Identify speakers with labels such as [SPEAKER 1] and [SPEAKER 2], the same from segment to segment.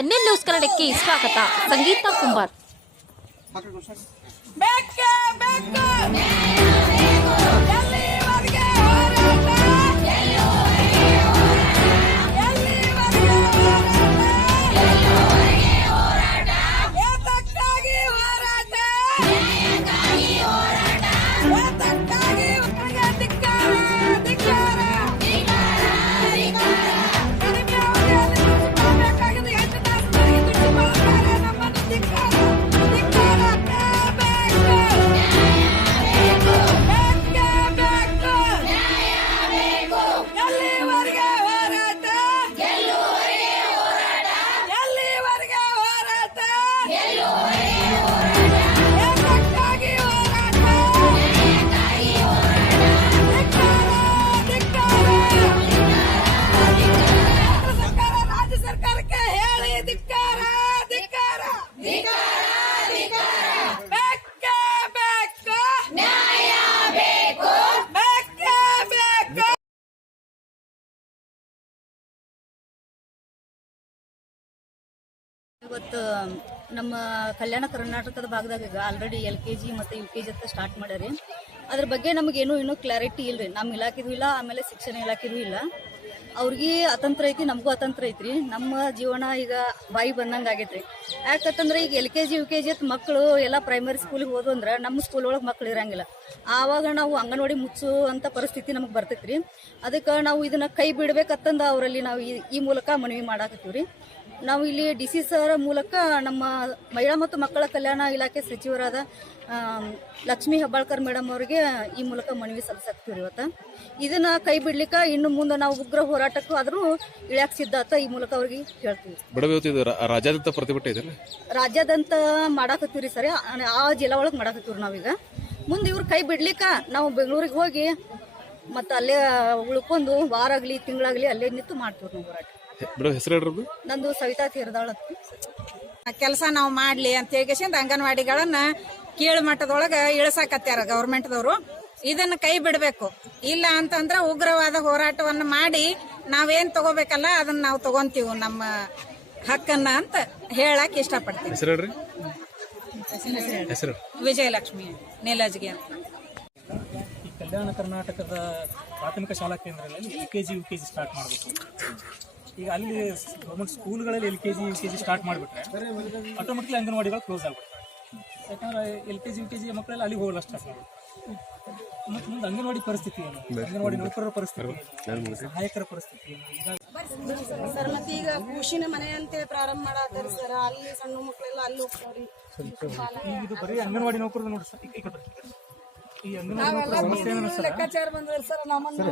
[SPEAKER 1] NL news ಕನ್ನಡಕ್ಕೆ ಸ್ವಾಗತ. ಸಂಗೀತ ಕುಂಬಾರ್.
[SPEAKER 2] ಇವತ್ತು ನಮ್ಮ ಕಲ್ಯಾಣ ಕರ್ನಾಟಕದ ಭಾಗದಾಗ ಈಗ ಆಲ್ರೆಡಿ ಎಲ್ ಕೆ ಜಿ ಮತ್ತು ಯು ಕೆ ಜಿ ಅಂತ ಸ್ಟಾರ್ಟ್ ಮಾಡ್ಯಾರಿ. ಅದ್ರ ಬಗ್ಗೆ ನಮಗೇನು ಇನ್ನೂ ಕ್ಲಾರಿಟಿ ರೀ ನಮ್ಮ ಇಲಾಖೆದು ಇಲ್ಲ, ಆಮೇಲೆ ಶಿಕ್ಷಣ ಇಲಾಖೆದು ಇಲ್ಲ. ಅವ್ರಿಗೆ ಅತಂತ್ರ ಐತಿ, ನಮಗೂ ಅತಂತ್ರ ಐತ್ರಿ. ನಮ್ಮ ಜೀವನ ಈಗ ಬಾಯಿ ಬಂದಂಗೆ ಆಗೈತ್ರಿ. ಯಾಕಂತಂದ್ರೆ ಈಗ L K G, U K G ಮಕ್ಕಳು ಎಲ್ಲ ಪ್ರೈಮರಿ ಸ್ಕೂಲಿಗೆ ಹೋದ್ವು ಅಂದ್ರೆ ನಮ್ಮ ಸ್ಕೂಲ್ ಒಳಗೆ ಮಕ್ಳು ಇರಂಗಿಲ್ಲ. ಆವಾಗ ನಾವು ಅಂಗನವಾಡಿ ಮುಚ್ಚುವಂಥ ಪರಿಸ್ಥಿತಿ ನಮಗೆ ಬರ್ತೈತ್ರಿ. ಅದಕ್ಕೆ ನಾವು ಇದನ್ನ ಕೈ ಬಿಡ್ಬೇಕಂತಂದು ಅವರಲ್ಲಿ ನಾವು ಈ- ಈ ಮೂಲಕ ಮನವಿ ಮಾಡಾಕತ್ತೀವ್ರಿ. ನಾವು ಇಲ್ಲಿ ಡಿ ಸಿ ಸರ್ ಮೂಲಕ ನಮ್ಮ ಮಹಿಳಾ ಮತ್ತು ಮಕ್ಕಳ ಕಲ್ಯಾಣ ಇಲಾಖೆ ಸಚಿವರಾದ ಲಕ್ಷ್ಮೀ ಹೆಬ್ಬಾಳ್ಕರ್ ಮೇಡಮ್ ಅವರಿಗೆ ಈ ಮೂಲಕ ಮನವಿ ಸಲ್ಲಿಸಾಕ್ತೀವಿ ಇವತ್ತು. ಇದನ್ನ ಕೈ ಬಿಡ್ಲಿಕ್ಕೆ ಇನ್ನು ಮುಂದೆ ನಾವು ಉಗ್ರ ಹೋರಾಟಕ್ಕೂ ಆದರೂ ಇಳ್ಯಾಕ್ ಸಿದ್ಧ ಅಂತ ಈ ಮೂಲಕ ಅವ್ರಿಗೆ ಹೇಳ್ತೀವಿ.
[SPEAKER 3] ರಾಜ್ಯಾದ್ಯಂತ ಪ್ರತಿಭಟನೆ ಇದೆ
[SPEAKER 2] ರಾಜ್ಯಾದ್ಯಂತ ಮಾಡಾಕತ್ತೀವ್ರಿ ಸರಿ ಆ ಜಿಲ್ಲಾ ಒಳಗೆ ಮಾಡಾಕತ್ತೀವ್ರಿ ನಾವೀಗ. ಮುಂದೆ ಇವ್ರು ಕೈ ಬಿಡ್ಲಿಕ್ಕೆ ನಾವು ಬೆಂಗಳೂರಿಗೆ ಹೋಗಿ ಮತ್ತೆ ಅಲ್ಲೇ ಉಳ್ಕೊಂಡು ವಾರ ಆಗಲಿ ತಿಂಗಳಾಗಲಿ ಅಲ್ಲೇ ನಿಂತು ಮಾಡ್ತೀವಿ ನಾವು ಹೋರಾಟ.
[SPEAKER 3] ಮೇಡಮ್ ಹೆಸರು ಹೇಳ್ರದು?
[SPEAKER 2] ನಂದು ಸವಿತಾ ತೀರದಾಳ
[SPEAKER 4] ಕೆಲಸ ನಾವು ಮಾಡ್ಲಿ ಅಂತ ಹೇಗಿಸಿಂದ ಅಂಗನವಾಡಿಗಳನ್ನ ಕೀಳು ಮಟ್ಟದೊಳಗ ಇಳಿಸಾಕತ್ಯಾರ ಗೌರ್ಮೆಂಟ್ದವರು. ಇದನ್ನ ಕೈ ಬಿಡಬೇಕು. ಇಲ್ಲ ಅಂತಂದ್ರ ಉಗ್ರವಾದ ಹೋರಾಟವನ್ನು ಮಾಡಿ ನಾವೇನ್ ತಗೋಬೇಕಲ್ಲ ಅದನ್ನ ನಾವು ತಗೊಂತೀವಿ ನಮ್ಮ ಹಕ್ಕನ್ನ ಅಂತ ಹೇಳಕ್ ಇಷ್ಟಪಡ್ತೀವಿ.
[SPEAKER 3] ಹೆಸರು ಹೇಳ್ರಿ? ಹೆಸರು
[SPEAKER 4] ವಿಜಯಲಕ್ಷ್ಮಿ ನೀಲಜ್ಗೆ ಅಂತ.
[SPEAKER 5] ಕಲ್ಯಾಣ ಕರ್ನಾಟಕದ ಪ್ರಾಥಮಿಕ ಶಾಲಾ ಕೇಂದ್ರಗಳಲ್ಲಿ L K G U K G start ಮಾಡಬೇಕು. ಈಗ ಅಲ್ಲಿ government ಸ್ಕೂಲ್ಗಳಲ್ಲಿ L K G U K G start ಮಾಡಿಬಿಟ್ರೆ ಆಟೋಮೆಟಿಕ್ಲಿ ಅಂಗನವಾಡಿಗಳು ಕ್ಲೋಸ್ ಆಗ್ಬಿಡ್ತಾರೆ ಯಾಕಂದ್ರೆ L K G U K G ಮಕ್ಕಳೆಲ್ಲ ಅಲ್ಲಿಗೆ ಹೋಗಲ್ಲ ಸ್ಟಾರ್ಟ್ ಮಾಡ್ಬಿಡ್ತಾರೆ ಮತ್ತು ಮುಂದೆ ಅಂಗನವಾಡಿ ಪರಿಸ್ಥಿತಿ ಏನು? ಅಂಗನವಾಡಿ ನೌಕರರ ಪರಿಸ್ಥಿತಿ ಏನು? ಸಹಾಯಕರ ಪರಿಸ್ಥಿತಿ ಏನು? ಈಗ
[SPEAKER 6] ಸರ್ ಮತ್ತೆ ಈಗ ಖುಷಿನ ಮನೆ ಅಂತೇಳಿ ಪ್ರಾರಂಭ ಮಾಡಿ ಸರ್? ಅಲ್ಲಿ ಸಣ್ಣ ಮಕ್ಕಳೆಲ್ಲ ಅಲ್ಲಿ ಹೋಗ್ತಾವ್ರಿ
[SPEAKER 5] ಈಗ ಇದು ಬರೀ ಅಂಗನವಾಡಿ ನೌಕರರು ನೋಡಿ ಸರ್. ಈ ಈ ಅಂಗನವಾಡಿ ನೌಕರರ ಸಮಸ್ಯೆ ಏನು ಸರ್
[SPEAKER 4] ಲೆಕ್ಕಾಚಾರ ಬಂದ್ರೆ ಸರ್ ನಮ್ಮನ್ನು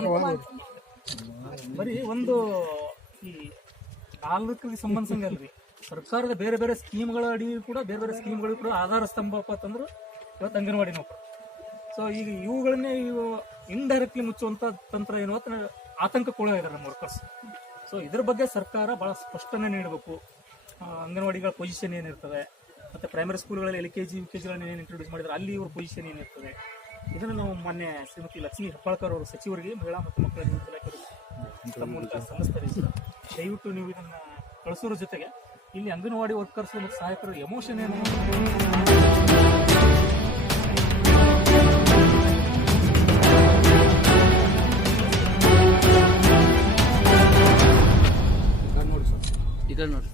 [SPEAKER 5] ಒಂದು ಬರೀ ಒಂದು ಈ ನಾಲ್ಕರಿಗೆ ಸಂಬಂಧಿಸಂಗಲ್ರಿ ಸರ್ಕಾರದ ಬೇರೆ ಬೇರೆ ಸ್ಕೀಮ್ಗಳ ಅಡಿ ಕೂಡ, ಬೇರೆ ಬೇರೆ ಸ್ಕೀಮ್ಗಳು ಕೂಡ ಆಧಾರ ಸ್ತಂಭಪ್ಪ ಅಂತಂದ್ರೆ ಇವತ್ತು ಅಂಗನವಾಡಿ ನೌಕರು. ಸೊ ಈಗ ಇವುಗಳನ್ನೇ ಇವು ಇಂಡೈರೆಕ್ಟ್ಲಿ ಮುಚ್ಚುವಂಥ ತಂತ್ರ ಏನು ಅಂತ ಆತಂಕಕ್ಕೊಳಗಾಗಿದ್ದಾರೆ ನಮ್ಮ ವರ್ಕರ್ಸ್ ಸೊ ಇದ್ರ ಬಗ್ಗೆ ಸರ್ಕಾರ ಭಾಳ ಸ್ಪಷ್ಟನೆ ನೀಡಬೇಕು. ಅಂಗನವಾಡಿಗಳ ಪೊಸಿಷನ್ ಏನಿರ್ತದೆ, ಮತ್ತು primary ಸ್ಕೂಲ್ಗಳಲ್ಲಿ L K G, U K ಜಿಗಳನ್ನ ಏನು ಇಂಟ್ರೊಡ್ಯೂಸ್ ಮಾಡಿದ್ರೆ, ಅಲ್ಲಿ ಇವ್ರ ಪೊಸಿಷನ್ ಏನಿರ್ತದೆ. ಇದನ್ನು ನಾವು ಮೊನ್ನೆ ಶ್ರೀಮತಿ ಲಕ್ಷ್ಮೀ ಹೆಬ್ಬಾಳ್ಕರ್ ಅವರು ಸಚಿವರಿಗೆ, ಮಹಿಳಾ ಮತ್ತು ಮಕ್ಕಳ ಇಲಾಖೆ ತಮ್ಮ ಮೂಲಕ ಸಲ್ಲಿಸ್ತಾರೆ ಸರ್. ದಯವಿಟ್ಟು ನೀವು ಇದನ್ನ ಕಳಿಸೋರ ಜೊತೆಗೆ. ಇಲ್ಲಿ ಅಂಗನವಾಡಿ ವರ್ಕರ್ಸ್ ಮತ್ತು ಸಹಾಯಕರು ಎಮೋಷನ್ ಏನು?
[SPEAKER 7] ನೋಡಿ ಸರ್. ಇದನ್ನು ನೋಡಿ